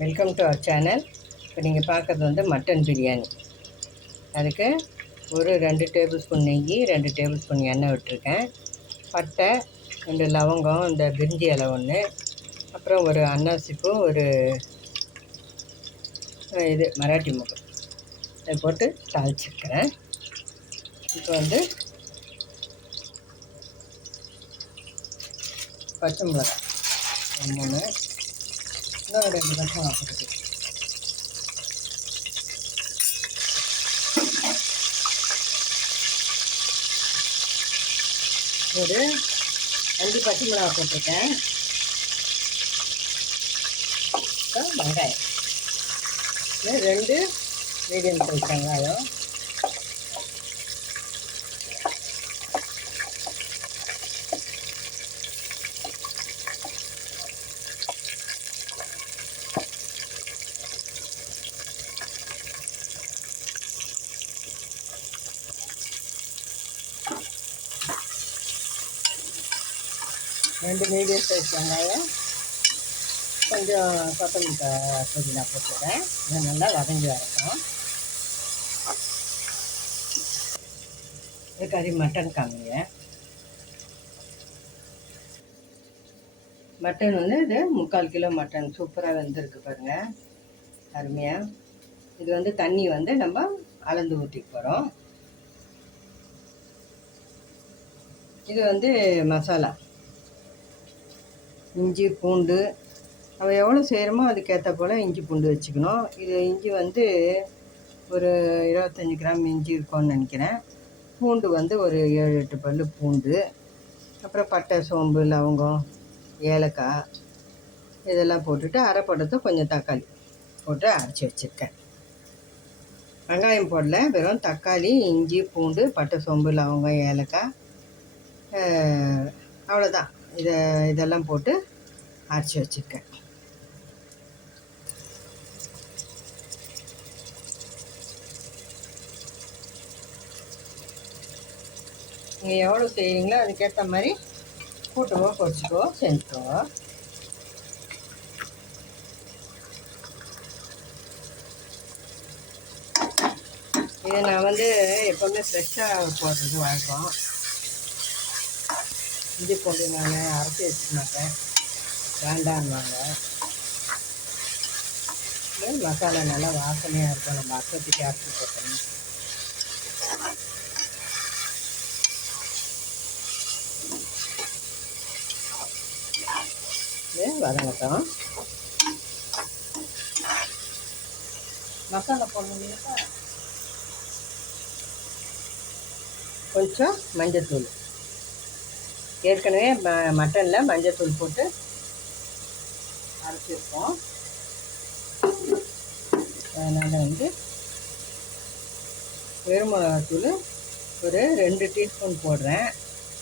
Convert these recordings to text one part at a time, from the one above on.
Welcome to our channel இப்போ நீங்கள் பார்க்குறது வந்து மட்டன் பிரியாணி அதுக்கு ஒரு ரெண்டு டேபிள் ஸ்பூன் நெய் ரெண்டு டேபிள் ஸ்பூன் எண்ணெய் விட்டுருக்கேன். பட்டை ரெண்டு லவங்கம் இந்த பிரிஞ்சி இலை ஒன்று அப்புறம் ஒரு அன்னாசிப்பும் ஒரு இது மராட்டி முகம் இதை போட்டு தாளிச்சிருக்கிறேன். இப்போ வந்து பச்சை மிளகாய். மூணு இன்னும் ஒரு ரெண்டு பச்சை ஒரு அஞ்சு பச்சை மிளகாய் போட்டிருக்கேன். வெங்காயம். ரெண்டு மீடியம் சைஸ் வெங்காயம். ரெண்டு மீடியம் சைஸ் வெங்காயம். கொஞ்சம் கொத்தமல்லி புதினா போட்டுக்கிறேன். இது நல்லா வதங்கி வரட்டும். இது கறி மட்டன் காமிங்க மட்டன் வந்து இது முக்கால் கிலோ மட்டன் சூப்பராக வெந்திருக்கு பாருங்கள் அருமையாக இது வந்து தண்ணி வந்து நம்ம அளந்து ஊற்றிக்க போகிறோம் இது வந்து மசாலா. இஞ்சி பூண்டு. நம்ம எவ்வளோ செய்கிறோமோ அதுக்கேற்ற போல் இஞ்சி பூண்டு வச்சுக்கணும். இது இஞ்சி வந்து ஒரு இருபத்தஞ்சி கிராம் இஞ்சி இருக்கும்னு நினைக்கிறேன். பூண்டு வந்து ஒரு ஏழு எட்டு பல் பூண்டு. அப்புறம் பட்டை சோம்பு லவங்கம் ஏலக்காய் இதெல்லாம் போட்டுட்டு அரைப்படத்தை கொஞ்சம் தக்காளி போட்டு அரைச்சி வச்சுருக்கேன். வெங்காயம் போடல. வெறும் தக்காளி இஞ்சி பூண்டு பட்டை சோம்பு லவங்கம் ஏலக்காய் அவ்வளோதான் இதை இதெல்லாம் போட்டு அரைச்சி வச்சுருக்கேன். நீங்கள் எவ்வளோ செய்கிறீங்களோ அதுக்கேற்ற மாதிரி கூட்டவோ குறைச்சிக்கோ செஞ்சுக்கோங்க இதை நான் வந்து எப்போவுமே ஃப்ரெஷ்ஷாக போடுறது வழக்கம். இஞ்சி பூண்டு நான் அரைச்சி வச்சுக்க மாட்டேன் வேண்டான்வாங்க மசாலா நல்லா வாசனையாக இருக்கும்? நம்ம அரைச்சதுக்கு அரைச்சி போட்டோம் இது வதங்கட்டும் மசாலா போடணும் கொஞ்சம் மஞ்சத்தூள். ஏற்கனவே ம மட்டனில் மஞ்சத்தூள் போட்டு அரைச்சிருக்கோம். அதனால் வந்து வெறுமிளகாத்தூள் ஒரு ரெண்டு டீஸ்பூன் போடுறேன்.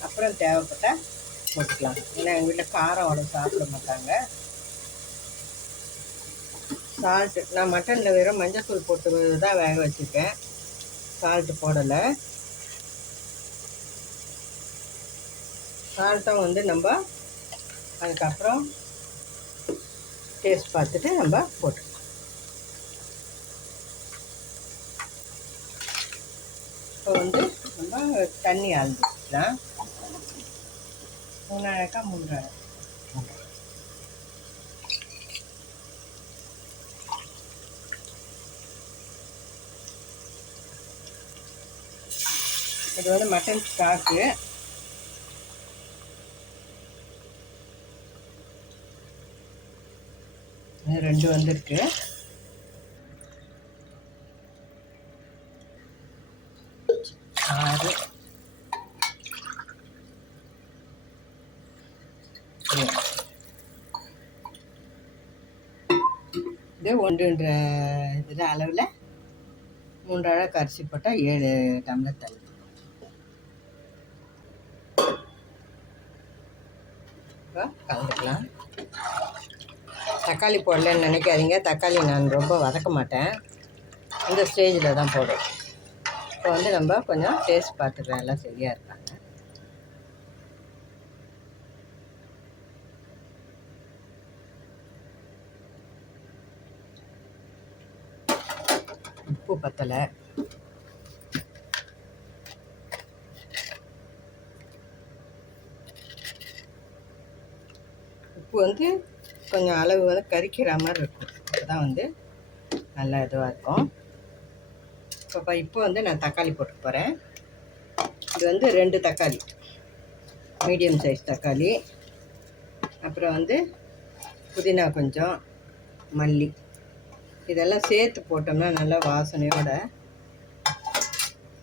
அப்புறம் தேவைப்பட்டால் போட்டுக்கலாம். ஏன்னா எங்கள் வீட்டில் காரம் அவ்வளோ சாப்பிட மாட்டாங்க. சால்ட்டு நான் மட்டனில் வெறும் மஞ்சத்தூள் போட்டு தான் வேக வச்சுருக்கேன். சால்ட்டு போடலை. சால்ட்டும் வந்து நம்ம அதுக்கப்புறம் டேஸ்ட் பார்த்துட்டு நம்ம போட்டுக்கலாம். இப்போ வந்து நம்ம தண்ணி அழுந்துக்கலாம் மூணாயிரக்கா மூன்றாயிரம். இது வந்து மட்டன் ஸ்டாக்கு ரெண்டு வந்திருக்கு. ஆறு. இது ஒன்றுன்ற இதில் அளவில் மூன்றாழ கரிசி போட்டால் ஏழு டம்ளர் தண்ணி. கலந்துக்கலாம். தக்காளி போடலன்னு நினைக்காதீங்க. தக்காளி நான் ரொம்ப வதக்க மாட்டேன். இந்த ஸ்டேஜில் தான் போடுவேன் இப்போ வந்து நம்ம கொஞ்சம் டேஸ்ட் பார்த்துக்கலாம். எல்லாம் சரியாக இருக்காங்க. உப்பு பத்தலை. உப்பு வந்து கொஞ்சம் அளவு வந்து கறிக்கிற மாதிரி இருக்கும். அதுதான் வந்து நல்லா இதுவாக இருக்கும். இப்போ இப்போ வந்து நான் தக்காளி போட்டு போகிறேன் இது வந்து ரெண்டு தக்காளி. மீடியம் சைஸ் தக்காளி. அப்புறம் வந்து புதினா கொஞ்சம் மல்லி. இதெல்லாம் சேர்த்து போட்டோம்னா நல்லா வாசனையோட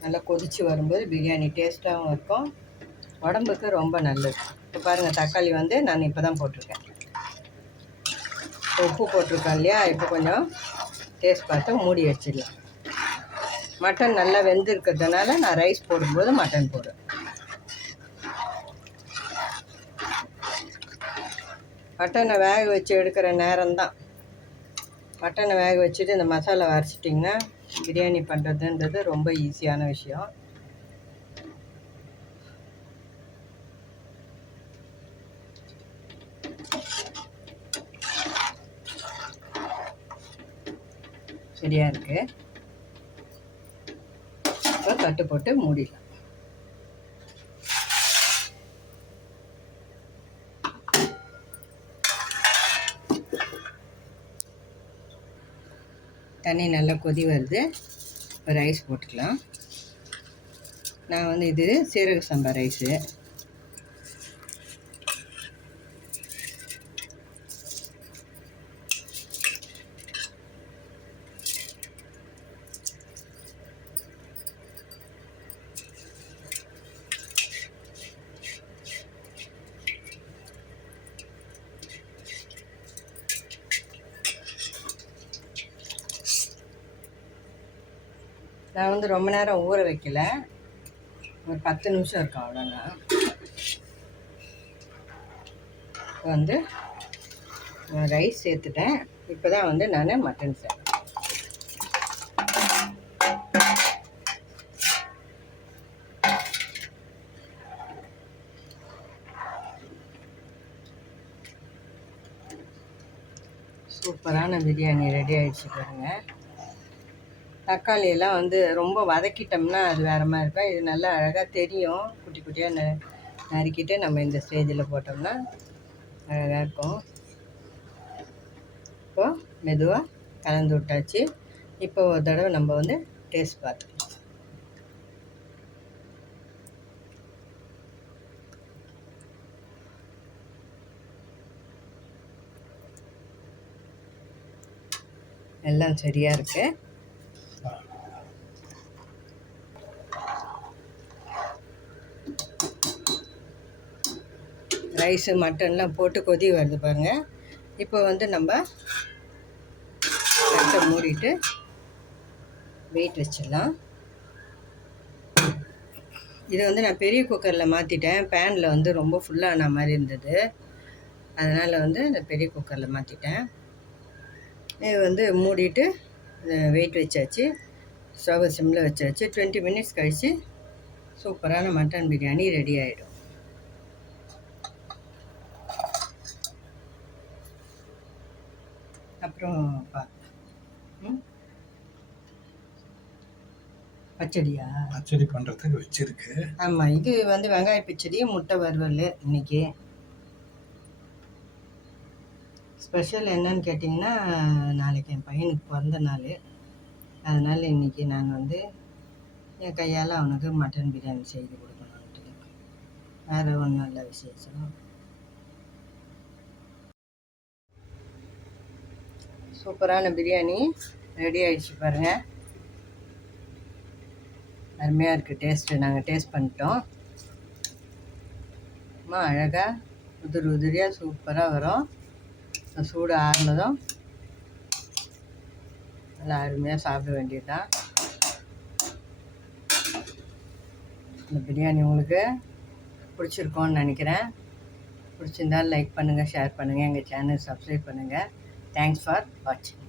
நல்லா கொதித்து வரும்போது பிரியாணி டேஸ்ட்டாகவும் இருக்கும். உடம்புக்கு ரொம்ப நல்லது. இப்போ பாருங்கள் தக்காளி வந்து நான் இப்போ தான் போட்டிருக்கேன். உப்பு போட்டிருக்கேன் இல்லையா? இப்போ கொஞ்சம் டேஸ்ட் பார்த்து மூடி வச்சிடலாம். மட்டன் நல்லா வெந்திருக்கிறதுனால நான் ரைஸ் போடும்போது மட்டன் போடுவேன் மட்டனை வேக வச்சு எடுக்கிற நேரம்தான். மட்டனை வேக வச்சுட்டு இந்த மசாலா அரைச்சிட்டிங்கன்னா பிரியாணி பண்ணுறதுன்றது ரொம்ப ஈஸியான விஷயம். ரெடியாக இருக்குது இப்போ தட்டு போட்டு மூடிடலாம். தண்ணி நல்லா கொதி வருது. இப்போ ரைஸ் போட்டுக்கலாம். நான் வந்து இது சீரக சம்பா ரைஸு. நான் வந்து ரொம்ப நேரம் ஊற வைக்கல. ஒரு பத்து நிமிஷம் இருக்கும் அவ்வளோதான் இப்போ வந்து ரைஸ் சேர்த்துட்டேன். இப்போ தான் வந்து நான் மட்டன் சேர்த்தேன் சூப்பரான பிரியாணி ரெடி ஆகிடுச்சு பாருங்கள் தக்காளி எல்லாம் வந்து ரொம்ப வதக்கிட்டோம்னா அது வேறு மாதிரி இருக்கும். இது நல்லா அழகாக தெரியும். குட்டி குட்டியாக ந நறுக்கிட்டு நம்ம இந்த ஸ்டேஜில் போட்டோம்னா அழகாக இருக்கும். இப்போது மெதுவாக கலந்து விட்டாச்சு. இப்போ ஒரு தடவை நம்ம வந்து டேஸ்ட் பார்த்துக்கலாம். எல்லாம் சரியாக இருக்குது ரைஸு மட்டன்லாம் போட்டு கொதி வருது பாருங்கள் இப்போ வந்து நம்ம தட்டை மூடிட்டு வெயிட் வச்சிடலாம். இதை வந்து நான் பெரிய குக்கரில் மாற்றிட்டேன் பேனில் வந்து ரொம்ப ஃபுல்லான மாதிரி இருந்தது. அதனால் வந்து இந்த பெரிய குக்கரில் மாற்றிட்டேன் இது வந்து மூடிட்டு வெயிட் வச்சாச்சு. ஸ்டவ் சிம்மில் வச்சாச்சு. டுவெண்ட்டி மினிட்ஸ் கழித்து சூப்பரான மட்டன் பிரியாணி ரெடி ஆகிடும் அப்புறம் பச்சடியா? பச்சடி பண்ணுறதுக்கு வச்சிருக்கு. ஆமாம் இது வந்து வெங்காய பச்சடி முட்டை வறுவல் இன்னைக்கு. ஸ்பெஷல் என்னன்னு கேட்டிங்கன்னா நாளைக்கு என் பையனுக்கு பிறந்த நாள். அதனால் இன்றைக்கி நான் வந்து என் கையால் அவனுக்கு மட்டன் பிரியாணி செய்து கொடுக்கணுன்ட்டு வேறு ஒன்றும் நல்ல விசேஷம். சூப்பரான பிரியாணி ரெடி ஆகிடுச்சு பாருங்கள் அருமையாக இருக்குது டேஸ்ட்டு நாங்கள் டேஸ்ட் பண்ணிட்டோம். அம்மா அழகாக உதிரி உதிரியாக சூப்பராக வரும். சூடு ஆறுனதும் நல்லா அருமையாக சாப்பிட வேண்டியது தான் இந்த பிரியாணி உங்களுக்கு பிடிச்சிருக்கோன்னு நினைக்கிறேன். பிடிச்சிருந்தால் லைக் பண்ணுங்கள் ஷேர் பண்ணுங்கள் எங்கள் சேனல் சப்ஸ்கிரைப் பண்ணுங்கள் thanks for watching.